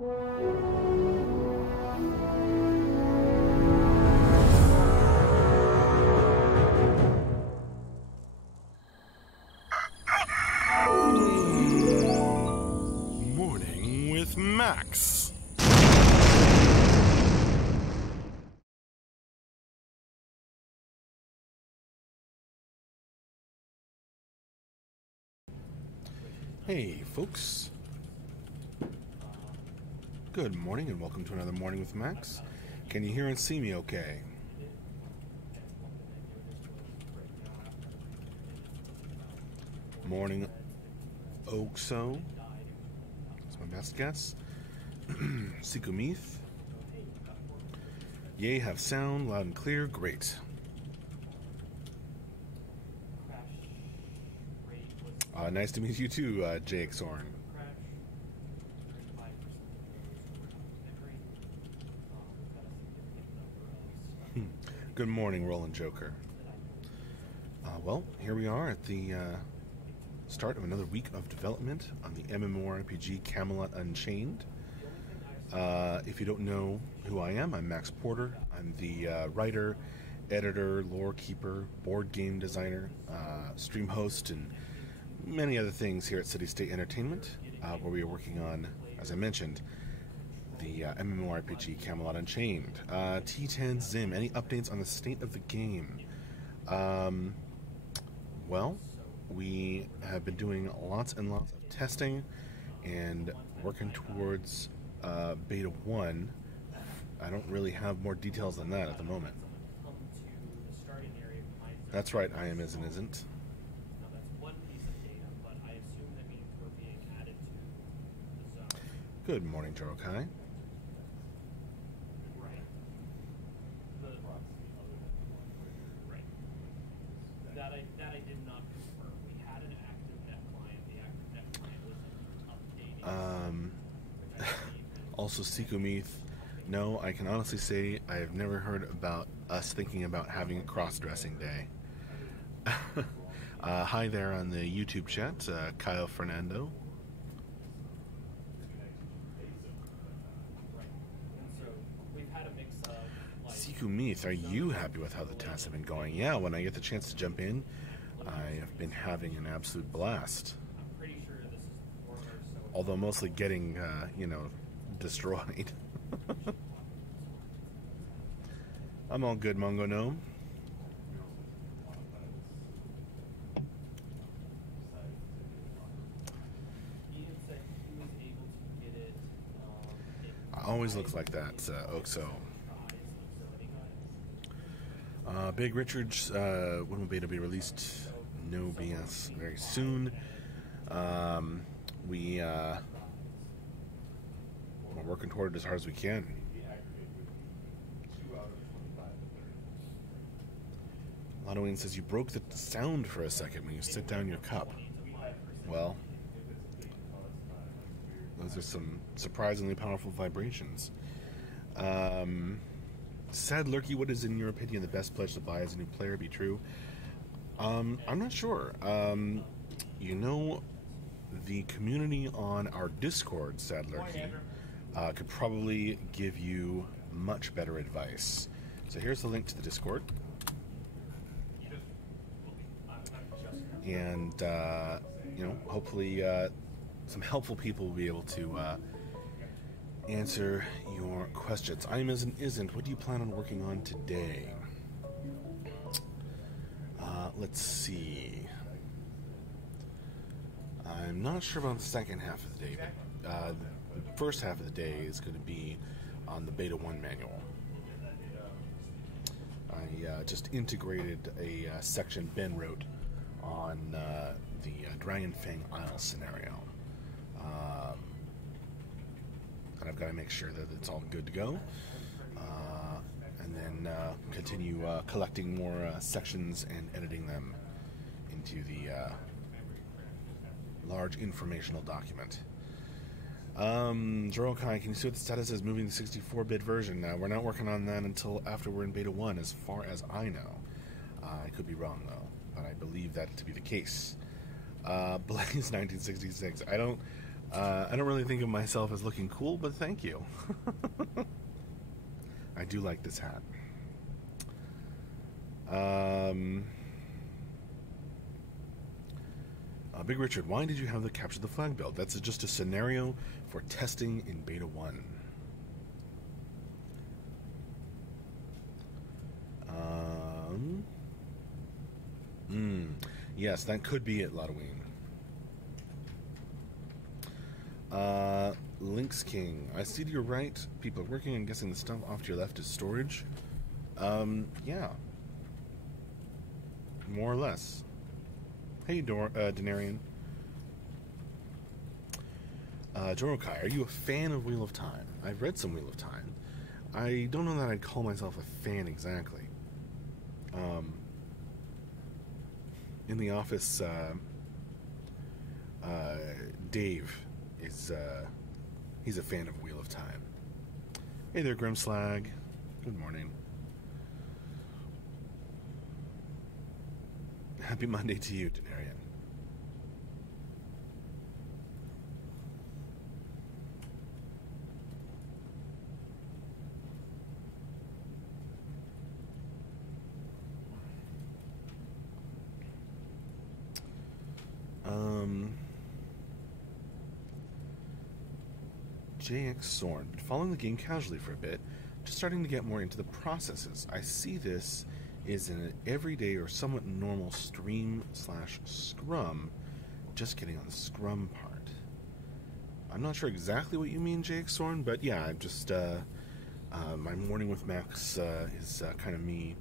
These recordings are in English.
Morning with Max. Hey, folks. Good morning and welcome to another Morning with Max. Can you hear and see me okay? Morning, Oakso. That's my best guess. Sikumith. Yay, have sound, loud and clear. Great. Nice to meet you too, JXorn. Good morning, Roland Joker. Well, here we are at the start of another week of development on the MMORPG Camelot Unchained. If you don't know who I am, I'm Max Porter. I'm the writer, editor, lore keeper, board game designer, stream host, and many other things here at City State Entertainment, where we are working on, as I mentioned, the MMORPG Camelot Unchained. T10 Zim, any updates on the state of the game? Well, we have been doing lots and lots of testing and working towards Beta 1. I don't really have more details than that at the moment. That's right, I am is and isn't. Good morning, Jorokai. That I did not confirm. We had an active net client. The active net client wasn't updating. Also, Sikumith. No, I can honestly say I have never heard about us thinking about having a cross-dressing day. Hi there on the YouTube chat, Kyle Fernando. Sikumith, are you happy with how the tests have been going? Yeah, when I get the chance to jump in, I have been having an absolute blast. Although mostly getting, destroyed. I'm all good, Mongo Gnome. Always looks like that, Oakso. Big Richards, when will beta be released? No BS, very soon. We're working toward it as hard as we can. Lottoine says you broke the sound for a second when you set down your cup. Well, those are some surprisingly powerful vibrations. Sad Lurky, what is in your opinion the best pledge to buy as a new player? Be true. I'm not sure. The community on our Discord, Sad Lurky, could probably give you much better advice. So here's the link to the Discord. And, hopefully some helpful people will be able to answer your questions. I'm as and isn't. What do you plan on working on today? Let's see. I'm not sure about the second half of the day, but the first half of the day is going to be on the Beta 1 manual. I just integrated a section Ben wrote on the Dragonfang Isle scenario. And I've got to make sure that it's all good to go. And then continue collecting more sections and editing them into the large informational document. Jorokai, can you see what the status is moving the 64-bit version now? We're not working on that until after we're in Beta 1, as far as I know. I could be wrong, though, but I believe that to be the case. Blaze 1966. I don't I don't really think of myself as looking cool, but thank you. I do like this hat. Big Richard, why did you have the capture the flag build? That's just a scenario for testing in beta 1. Yes, that could be it, Lotoween. Lynx King, I see to your right, people are working. I'm guessing the stuff off to your left is storage. Yeah. More or less. Hey, Denarian. Jorokai, are you a fan of Wheel of Time? I've read some Wheel of Time. I don't know that I'd call myself a fan exactly. In the office, Dave is, he's a fan of Wheel of Time. Hey there, Grimslag. Good morning. Happy Monday to you, Denarian. JX Sorn, been following the game casually for a bit, just starting to get more into the processes. I see this is an everyday or somewhat normal stream/scrum, just getting on the scrum part. I'm not sure exactly what you mean, JX Sorn, but yeah, I'm just, my morning with Max is kind of me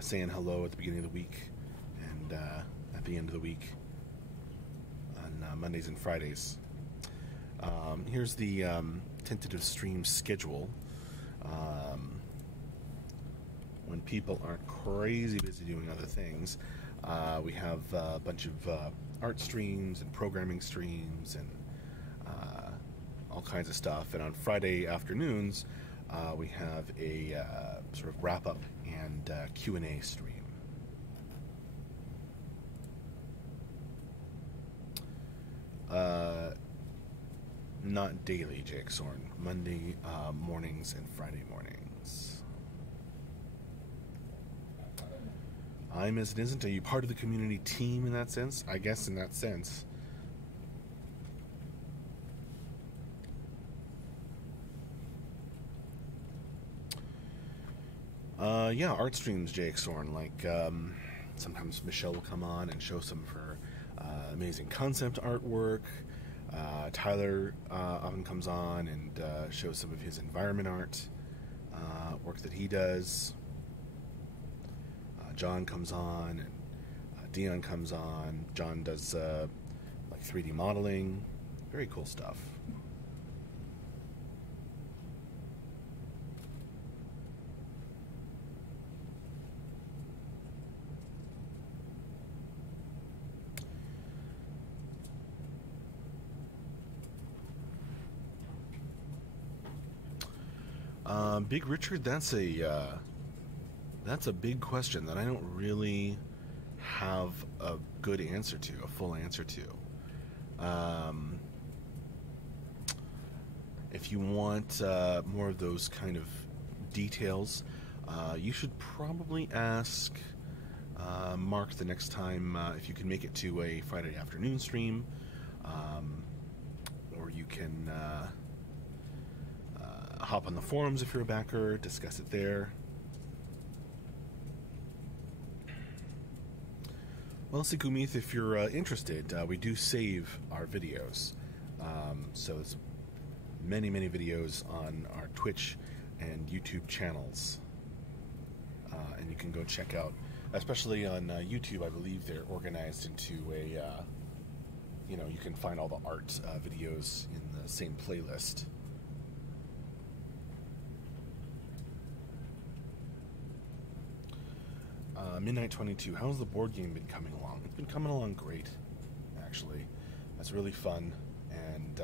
saying hello at the beginning of the week and at the end of the week on Mondays and Fridays. Here's the tentative stream schedule. When people aren't crazy busy doing other things, we have a bunch of art streams and programming streams and all kinds of stuff. And on Friday afternoons, we have a sort of wrap-up and Q&A stream. Not daily, Jake Sorn. Monday mornings and Friday mornings. I'm as it isn't. Are you part of the community team in that sense? I guess in that sense. Yeah, art streams, Jake Sorn. Like, sometimes Michelle will come on and show some of her amazing concept artwork. Tyler often comes on and shows some of his environment art work that he does. John comes on, and Dion comes on. John does like 3D modeling. Very cool stuff. Big Richard, that's a big question that I don't really have a good answer to, a full answer to. If you want more of those kind of details, you should probably ask Mark the next time if you can make it to a Friday afternoon stream, or you can hop on the forums if you're a backer, discuss it there. Well, Sikumith, if you're interested, we do save our videos. So there's many, many videos on our Twitch and YouTube channels. And you can go check out, especially on YouTube, I believe they're organized into a, you know, you can find all the art videos in the same playlist. Midnight 22, how's the board game been coming along? It's been coming along great, actually. It's really fun, and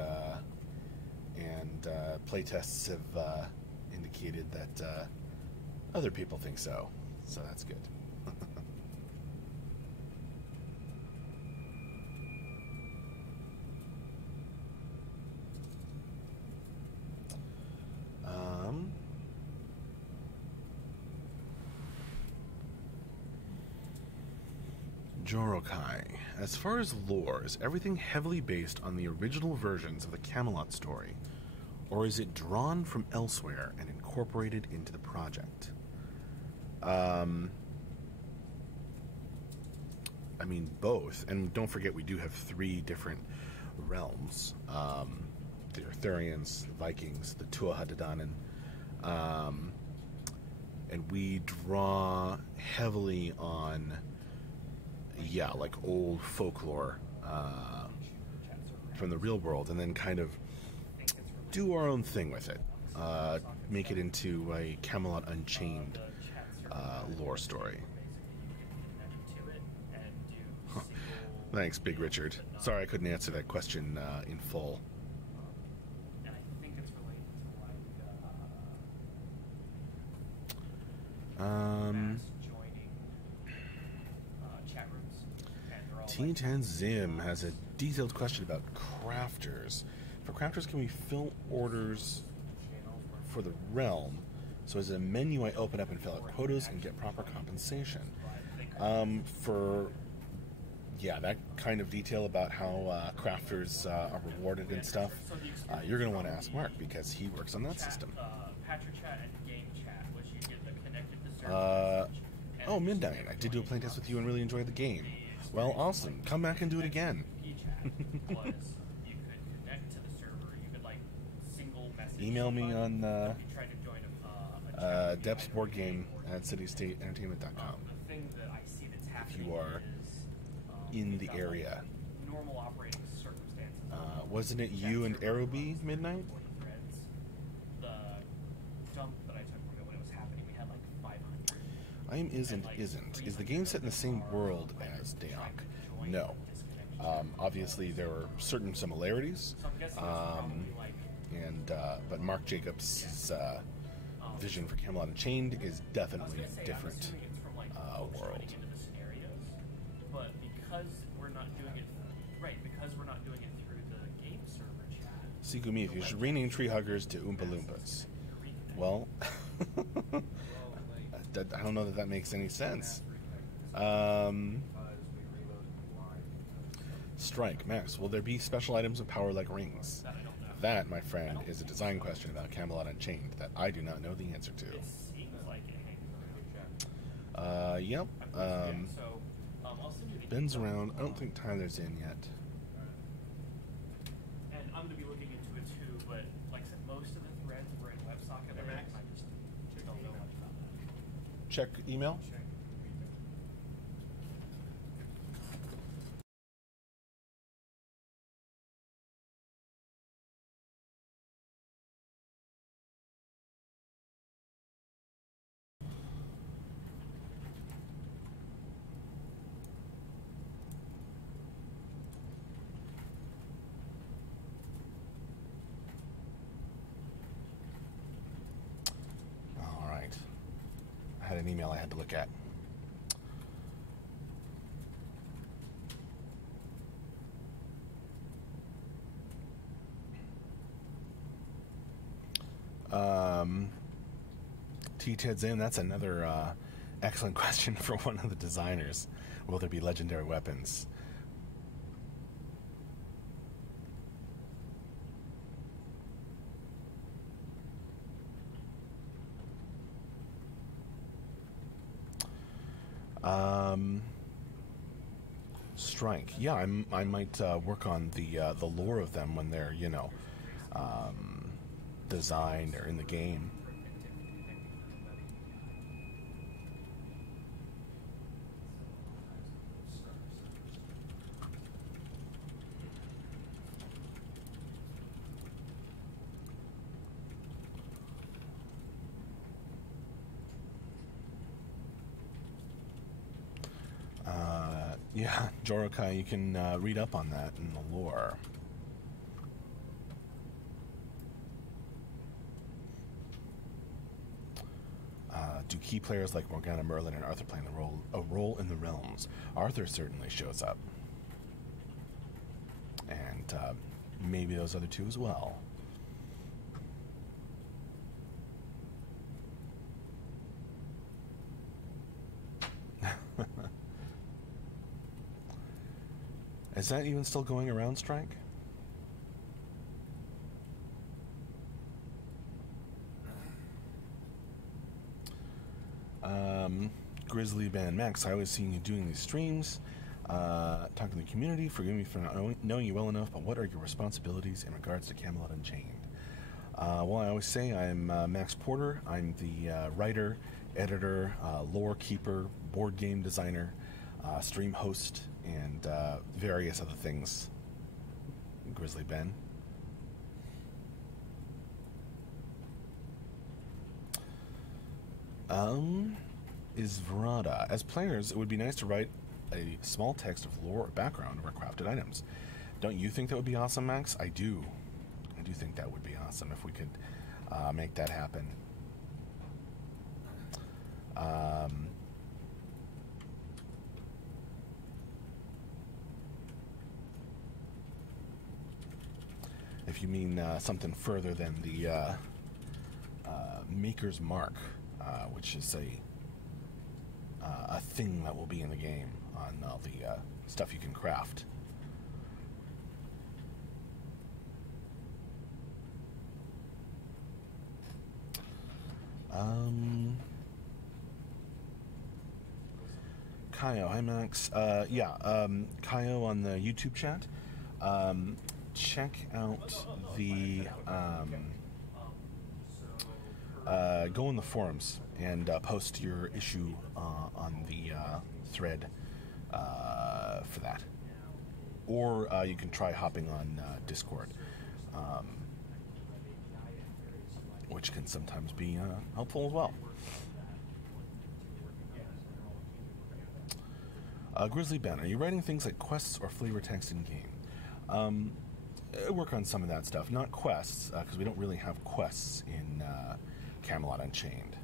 playtests have indicated that other people think so that's good. Jorokai. As far as lore, is everything heavily based on the original versions of the Camelot story, or is it drawn from elsewhere and incorporated into the project? I mean, both. And don't forget, we do have 3 different realms. The Arthurians, the Vikings, the Tuatha De Danann. And we draw heavily on, like old folklore from the real world, and then kind of do our own thing with it. Make it into a Camelot Unchained lore story. Huh. Thanks, Big Richard. Sorry I couldn't answer that question in full. And I think it's related to mass joining chat rooms. And they're all T10 Zim has a detailed question about crafters. For crafters, can we fill orders for the realm? So is it a menu I open up and fill out quotas and get proper compensation? That kind of detail about how crafters are rewarded and stuff, you're going to want to ask Mark, because he works on that system. Patcher chat and game chat, which you get the connected to server. Midnight. I did do a playtest with you and really enjoyed the game. Well, awesome. Come back and do it again. Was you could connect to the server, you could single message. Email me on you tried to join a Depth's board game at citystateentertainment.com. The thing that I see that's happening if you are in the area. Normal operating circumstances. Wasn't it you and Aerobee, Midnight? The dump that I took from it when it was happening, we had 500. I am isn't. Is the game set in the same world as Deok? No. Obviously, there are certain similarities, but Mark Jacobs' vision for Camelot Unchained is definitely a different world. But because we're not doing it through the game server chat. Sigumi, if you should rename Tree Huggers to Oompa Loompas. Well, I don't know that makes any sense. Strike, Max, will there be special items of power like rings? That, my friend, is a design question about Camelot Unchained that I do not know the answer to. Yep. Ben's around. I don't think Tyler's in yet. And I'm going to be looking into it too, but like I said, most of the threads were in WebSocket. I just don't know much about that. Check email. I had an email I had to look at. T-Ted's in. That's another excellent question for one of the designers. Will there be legendary weapons? Strike. Yeah, I might work on the lore of them when they're designed or in the game. Yeah, Jorokai, you can read up on that in the lore. Do key players like Morgana, Merlin, and Arthur play a role in the realms? Arthur certainly shows up. And maybe those other two as well. Is that even still going around, Strike? Grizzly Band Max, I was seeing you doing these streams, talking to the community. Forgive me for not knowing you well enough, but what are your responsibilities in regards to Camelot Unchained? Well, I always say I'm Max Porter. I'm the writer, editor, lore keeper, board game designer, stream host, and various other things. Grizzly Ben. Is Verada. As players, it would be nice to write a small text of lore or background of our crafted items. Don't you think that would be awesome, Max? I do. I do think that would be awesome if we could make that happen. If you mean something further than the Maker's Mark, which is a thing that will be in the game on all the stuff you can craft. Kaio, hi Max. Kaio on the YouTube chat. Check out the go in the forums and post your issue on the thread for that. Or you can try hopping on Discord, which can sometimes be helpful as well. Grizzly Ben, are you writing things like quests or flavor text in game? I work on some of that stuff, not quests, because we don't really have quests in Camelot Unchained.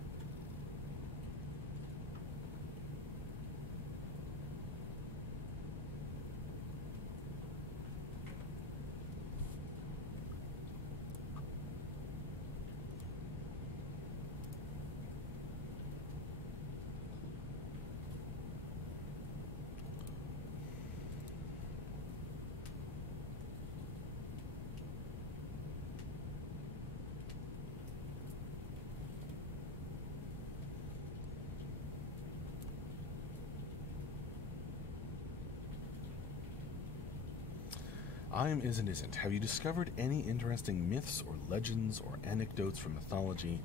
I am isn't. Have you discovered any interesting myths or legends or anecdotes from mythology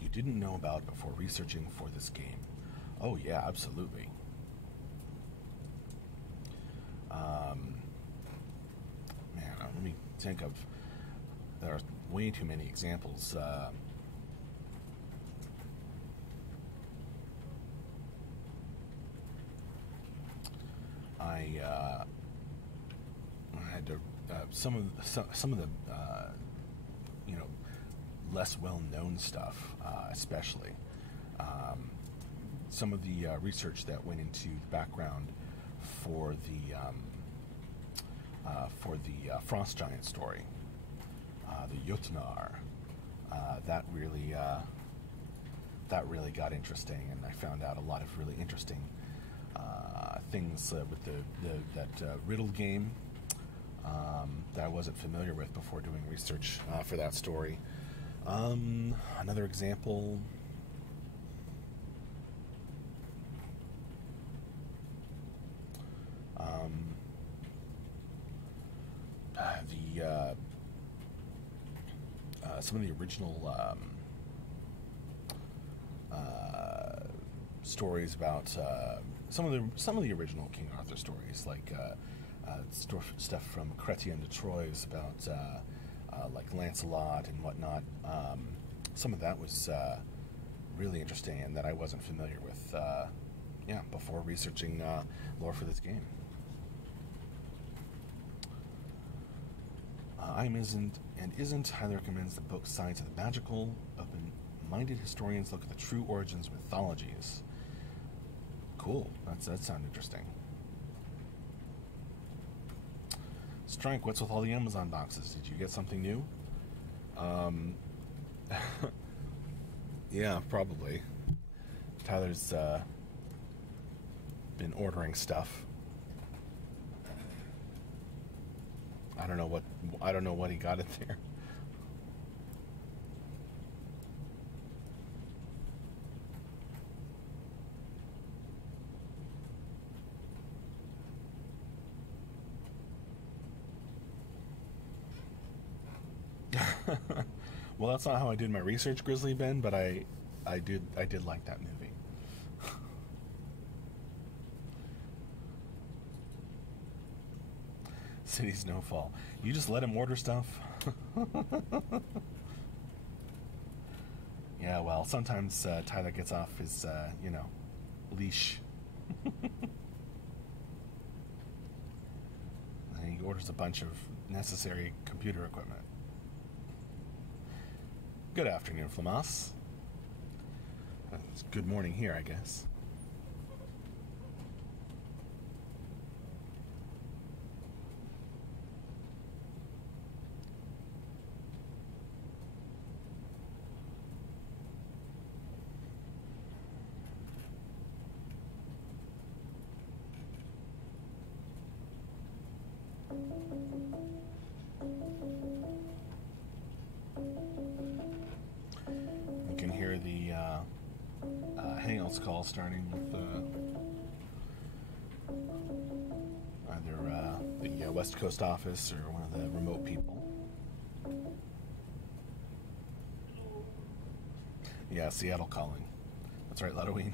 you didn't know about before researching for this game? Oh yeah, absolutely. Let me think of... There are way too many examples. I had to some of the less well-known stuff, especially some of the research that went into the background for the Frost Giant story, the Jotnar. That really got interesting, and I found out a lot of really interesting things with that riddle game that I wasn't familiar with before doing research for that story. Another example. Some of the original stories about some of the original King Arthur stories, like stuff from Chrétien de Troyes about like Lancelot and whatnot. Some of that was really interesting, and that I wasn't familiar with before researching lore for this game. Isn't highly recommends the book Science of the Magical. Open-minded historians look at the true origins of mythologies. Cool. That sounds interesting. Strike, what's with all the Amazon boxes? Did you get something new? Yeah, probably. Tyler's been ordering stuff. I don't know what he got it there. Well, that's not how I did my research, Grizzly Ben, but I did like that movie. City Snowfall. You just let him order stuff? Yeah, well, sometimes Tyler gets off his, leash. And he orders a bunch of necessary computer equipment. Good afternoon, Flamas. It's good morning here, I guess. You can hear the Hangouts call starting with either the West Coast office or one of the remote people. Yeah, Seattle calling. That's right, Ludoween.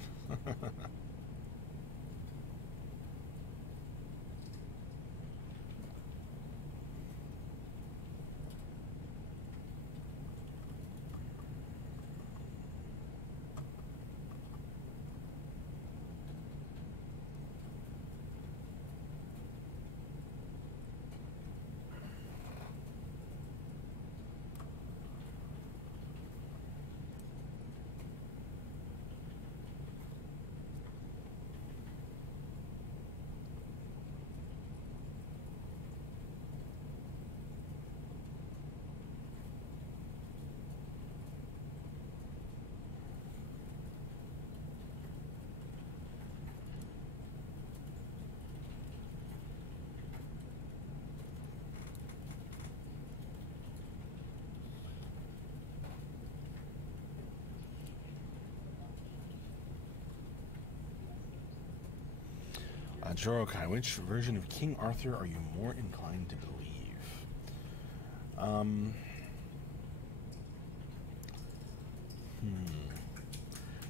Jorokai, which version of King Arthur are you more inclined to believe?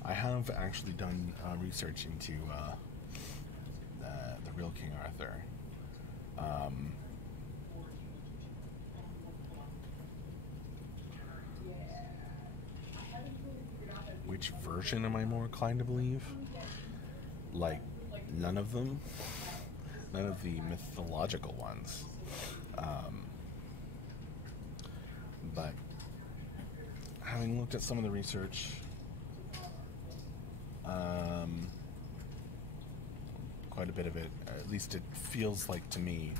I have actually done research into the real King Arthur. Which version am I more inclined to believe? Like, none of them. None of the mythological ones. But having looked at some of the research, quite a bit of it, at least it feels like to me,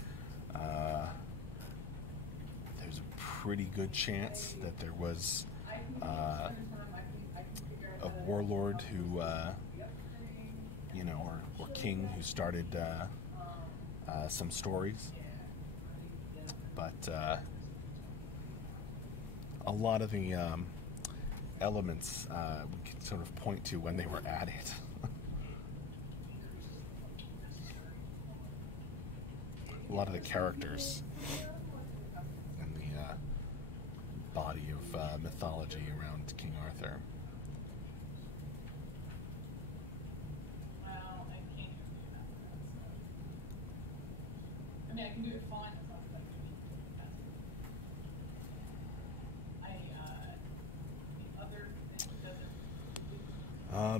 there's a pretty good chance that there was a warlord who or king who started some stories, but a lot of the elements we could sort of point to when they were added. A lot of the characters and the body of mythology around King Arthur. I can do it fine.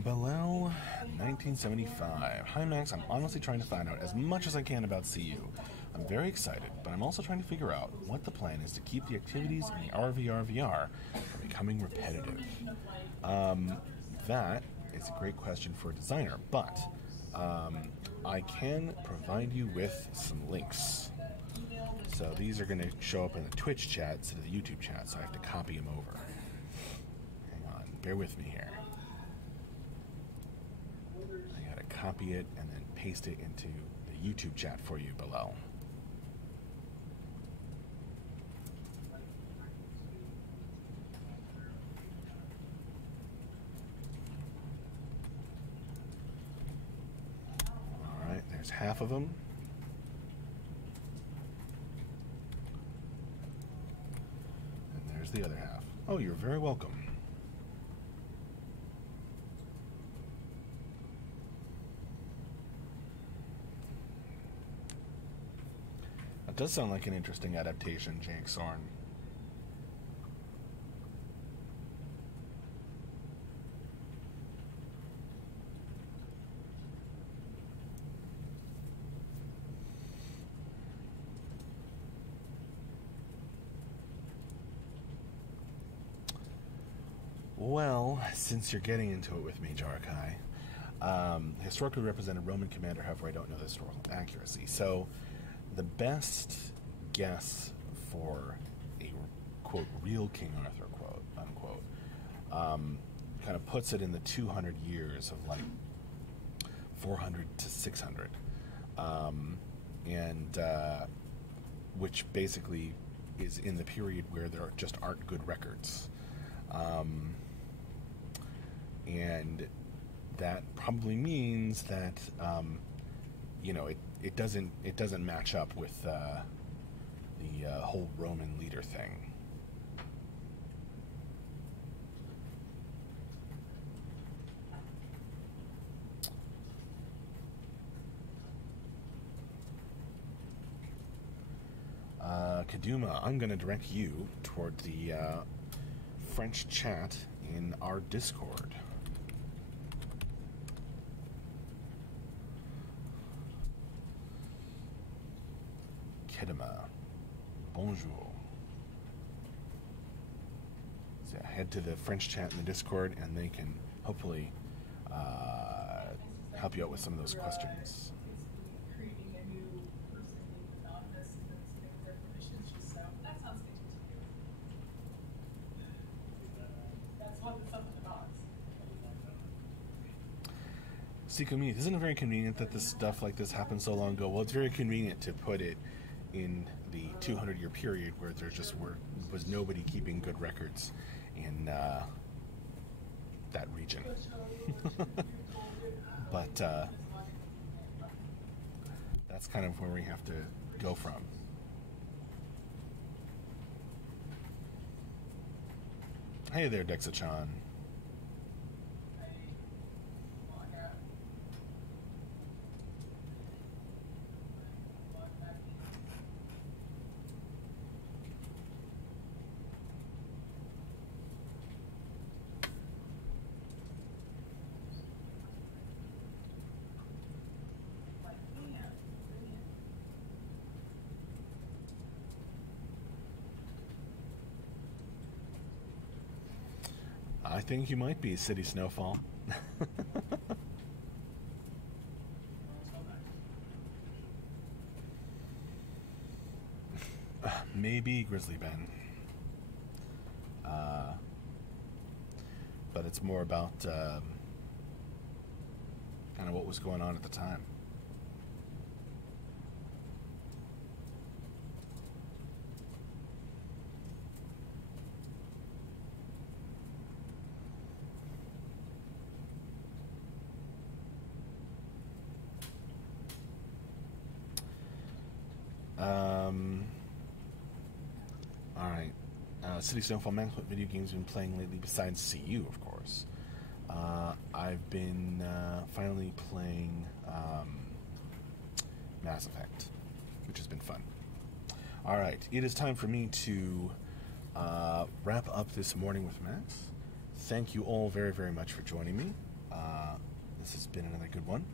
Below 1975. Hi Max, I'm honestly trying to find out as much as I can about CU. I'm very excited, but I'm also trying to figure out what the plan is to keep the activities in the RVR from becoming repetitive. That is a great question for a designer, but I can provide you with some links. So these are going to show up in the Twitch chat instead of the YouTube chat, so I have to copy them over. Hang on, bear with me here. I got to copy it and then paste it into the YouTube chat for you below. There's half of them. And there's the other half. Oh, you're very welcome. That does sound like an interesting adaptation, Jake Sorn. Well, since you're getting into it with me, Jarkai, historically represented Roman commander, however, I don't know the historical accuracy. So, the best guess for a, quote, real King Arthur, quote, unquote, kind of puts it in the 200 years of, like, 400 to 600. Which basically is in the period where there just aren't good records. And that probably means that it doesn't match up with the whole Roman leader thing. Kaduma, I'm going to direct you toward the French chat in our Discord. Kedema, bonjour. So yeah, head to the French chat in the Discord, and they can hopefully help you out with some of those questions. Creating a new person in the office and then submitting their permissions, just so that sounds good to you. That's what it's up in the box. Sikomi, isn't it very convenient that this stuff like this happened so long ago? Well, it's very convenient to put it in the 200-year period where there just was nobody keeping good records in that region. But that's kind of where we have to go from. Hey there, Dexa-chan. I think you might be City Snowfall. Maybe Grizzly Ben. But it's more about kind of what was going on at the time. Alright. City Snowfall, man, what video games have you been playing lately besides CU, of course? I've been finally playing Mass Effect, which has been fun. Alright, it is time for me to wrap up this morning with Max. Thank you all very, very much for joining me. This has been another good one.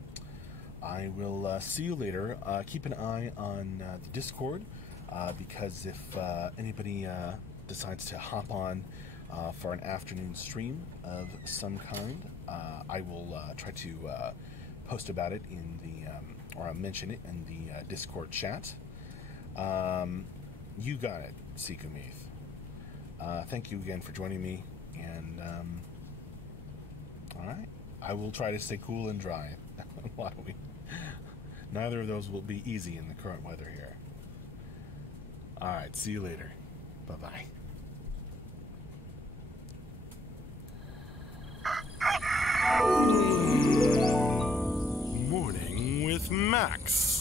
I will see you later. Keep an eye on the Discord, because if anybody decides to hop on for an afternoon stream of some kind, I will try to post about it in the, or I'll mention it in the Discord chat. You got it, Sikomeath. Thank you again for joining me, and alright, I will try to stay cool and dry. Why don't we? Neither of those will be easy in the current weather here. Alright, see you later. Bye-bye. Morning with Matt. Max.